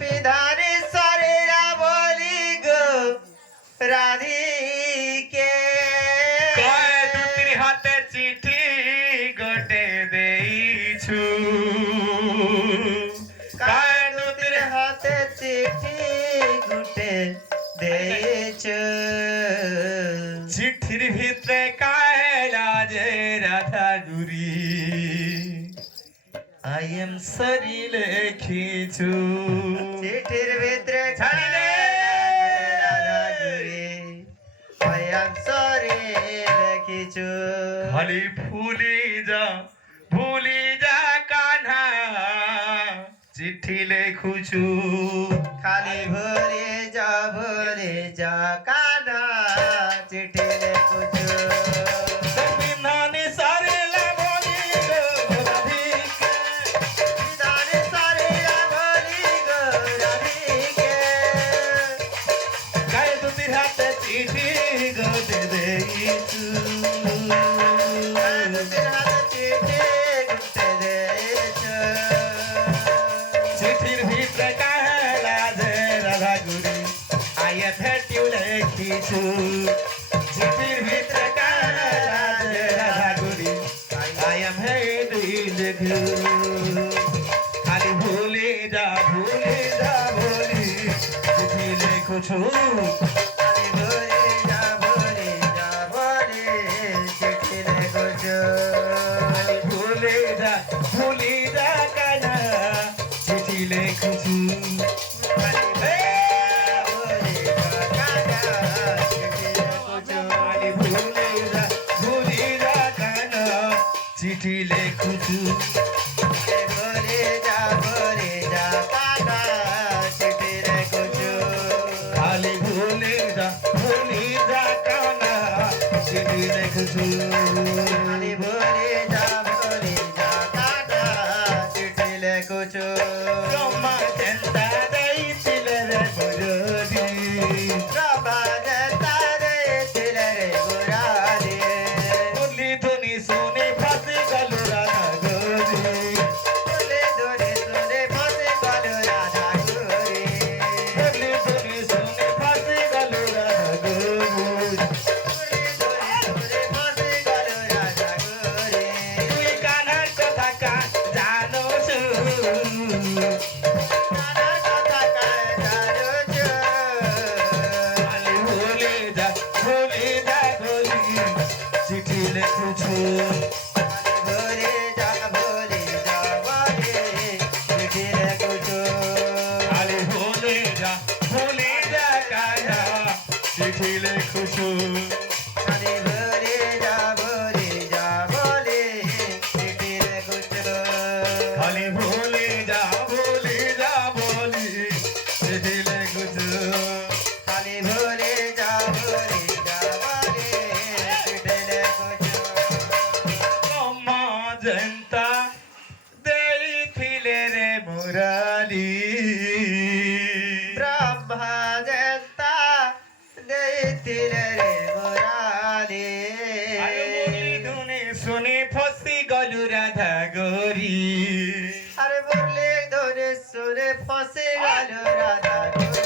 পিধানে সরেরা বলি গো রাধিকে কয় দুতির হাতে চিঠি গোটে দেইছু কয় দুতির হাতে চিঠি গুটে দেছ চিঠির ভিতরে কায়লা যে রাধা গুরি আই এম সরি লেখিছু চিঠির ভিতরে রাধা গুরি আই এম সরি লিখিছু খালি ভুলি যা কান্হা চিঠি লেখুছু খালি ভরে যা কানা চিঠি লেখুছু বিধানে সারেলা বলি গো রাধিকে বিধানে সরেরা বলি গো রাধিকে গায়ে দুতির হাতে চিঠি গোটে দেইছু দুতির হাতে চিঠি গুটে দেছ চিঠির ভিতরে কাহেলা যে রাধা গুরি আইয়ে ভেটিউ লেখিছু চিঠির ভিতরে কাহেলা যে রাধা গুরি আইয়ে ভেটি লেখু খালি ভুলে যা বলি চিঠি লেখুছু খালি ভরে যা বলে চিঠি লেখুছু ভুলে যা কানা চিঠি লেখুছু চিঠি লেখুছু খালি ভুলে যা কানা চিঠি লেখুছু ব্রহ্মা চিন্তা দেইছিলে রে মুরলি মুরলি ধ্বনি শুনে ফাঁসি গেল রাধা গরি মুরলি ধ্বনি শুনে ফাঁসি গেল রাধা গরি তুই কানার কথা জানো খালি ভুলে যা বলি চিঠি লেখুছু খালি ভুলে যা কানা চিঠি লেখুছু খালি ভুলে যা বলি চিঠি লেখুছু খালি ভরে যা বলে চিঠি লেখুছু ব্রহ্মা জনতা দেইছিলে রে মুরালি ব্রহ্মা জনতা ଦେଇଥିଲେ রে মুরালি আরে মুরলি ধুনে শুনে ফসি গলু রাধা গরি আরে মুরলি ধরে সুরে ফসে গেল রাধা গোরি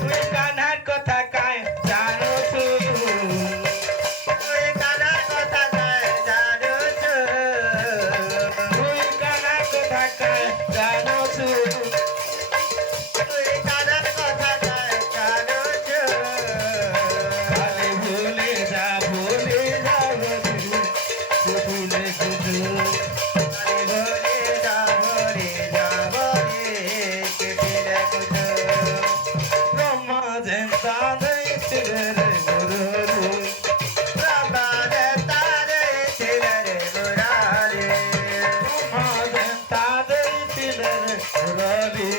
তুই কানার কথা কায় জানো তুই কানার কথা গায় জানো তুই কানার কথা কায় জানো তুই কানার কথা গায় জানো খালি ভুলে যা বলি চিঠি লেখুছু আরে ভরে যা বলে চিঠি লেখুছু ব্রহ্মা জনতা দেইছিলে রে মুরলি ব্রহ্মা জনতা ଦେଇଥିଲେ রে মুরালি ব্রহ্মা জনতা দেইছিলে রে মুরলি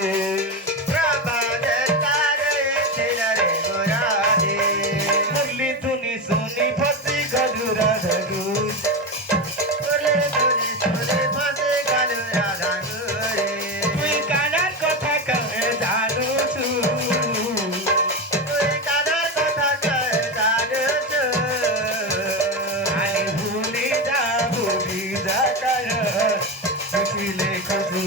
ব্রহ্মা জনতা ଦେଇଥିଲେ রে মুরালি মুরলি ধুনি শুনি ফসি গলু রাধা গুরি মুরলি ধরে সুরে ফসে গেল রাধা গোরি তুই কানার কথা কায় জানো তুই কানার কথা গায় জানো খালি ভুলে যা কানা চিঠি লেখুছু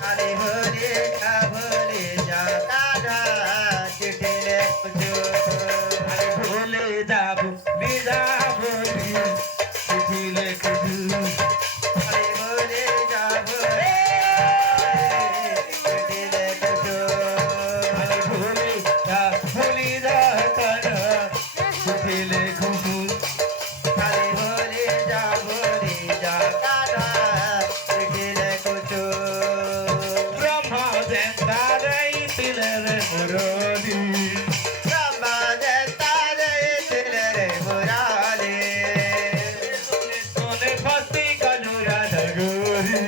খালি ভরে যা বলে রে মুরলি সমাজে তারে দিল রে মুরালি সোনে ফাঁসি গেল রাধা গরি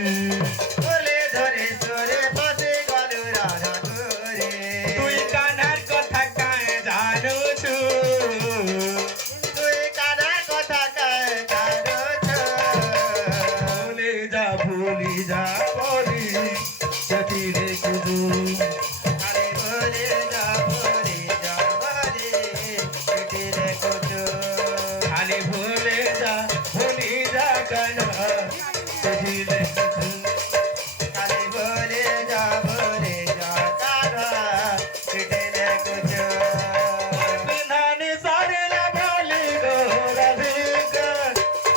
ফুলে ধরে সুরে ফাঁসে গেল রাধা গরি তুই কানার কথা কায় জানুছু তুই কানার কথা কায় জানুছু ভুলি যা বলি যদি রে কুদু আরে ভুলে যা ভুলে পিটিলে কুচু খালি ভুলে যা কানা যদি রে কুদু খালি ভুলে যা কানা পিটিলে কুচু বিধানে সারে না বলি গো রাধিকা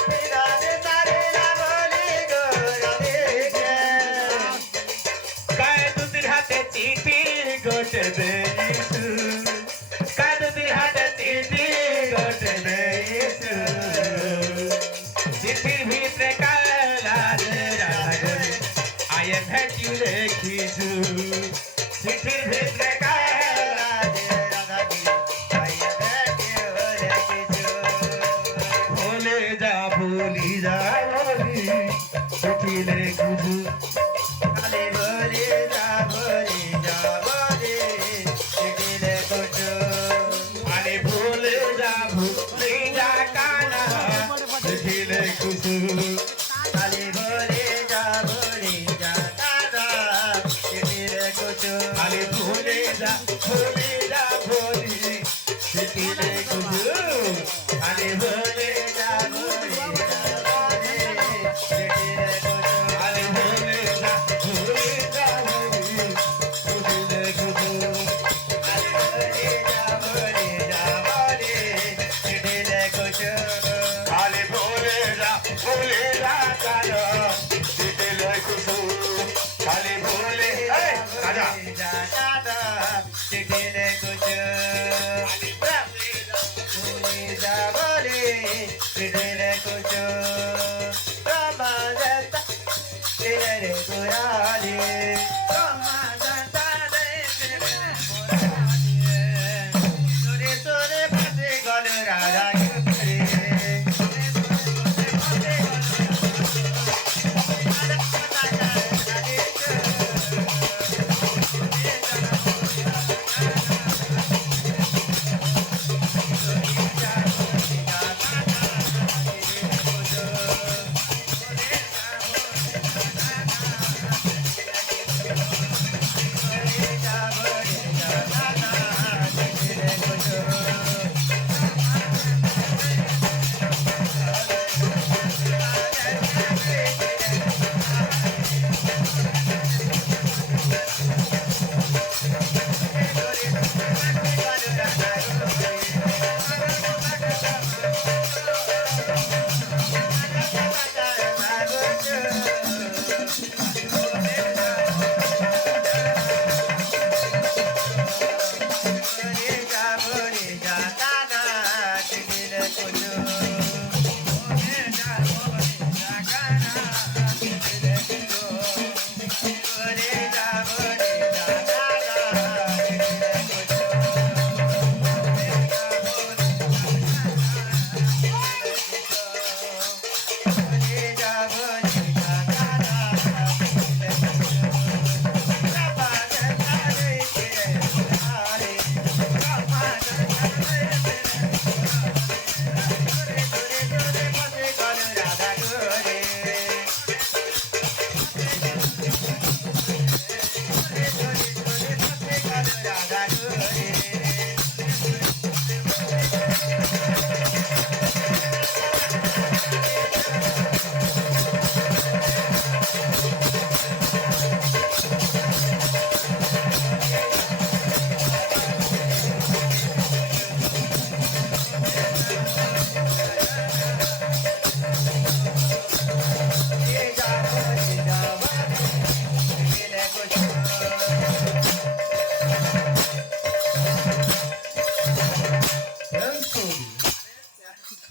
বিধানে সারে না বলি গো রাধিকা কায় দুদির হাতে চিঠি গোটে দেইছু কায় দুদির হাতে চিঠি গোটে দেইছু চিঠির ভিতরে কালা রে রাগরে আই এম হ্যাট ইউ লেখিছু চিঠির ভিতরে কালা ভুলে যা ভুলি যা বলি চিঠি লেখুছু আরে ভুলে যা কানা চিঠি লেখুছু আরে ভুলে যা বলি চিঠি লেখুছু আরে ভুলে আরে ভুলে যা বলি চিঠি লেখুছু আরে ভুলে যা কানা চিঠি লেখুছু আরে ভুলে রাজা Rama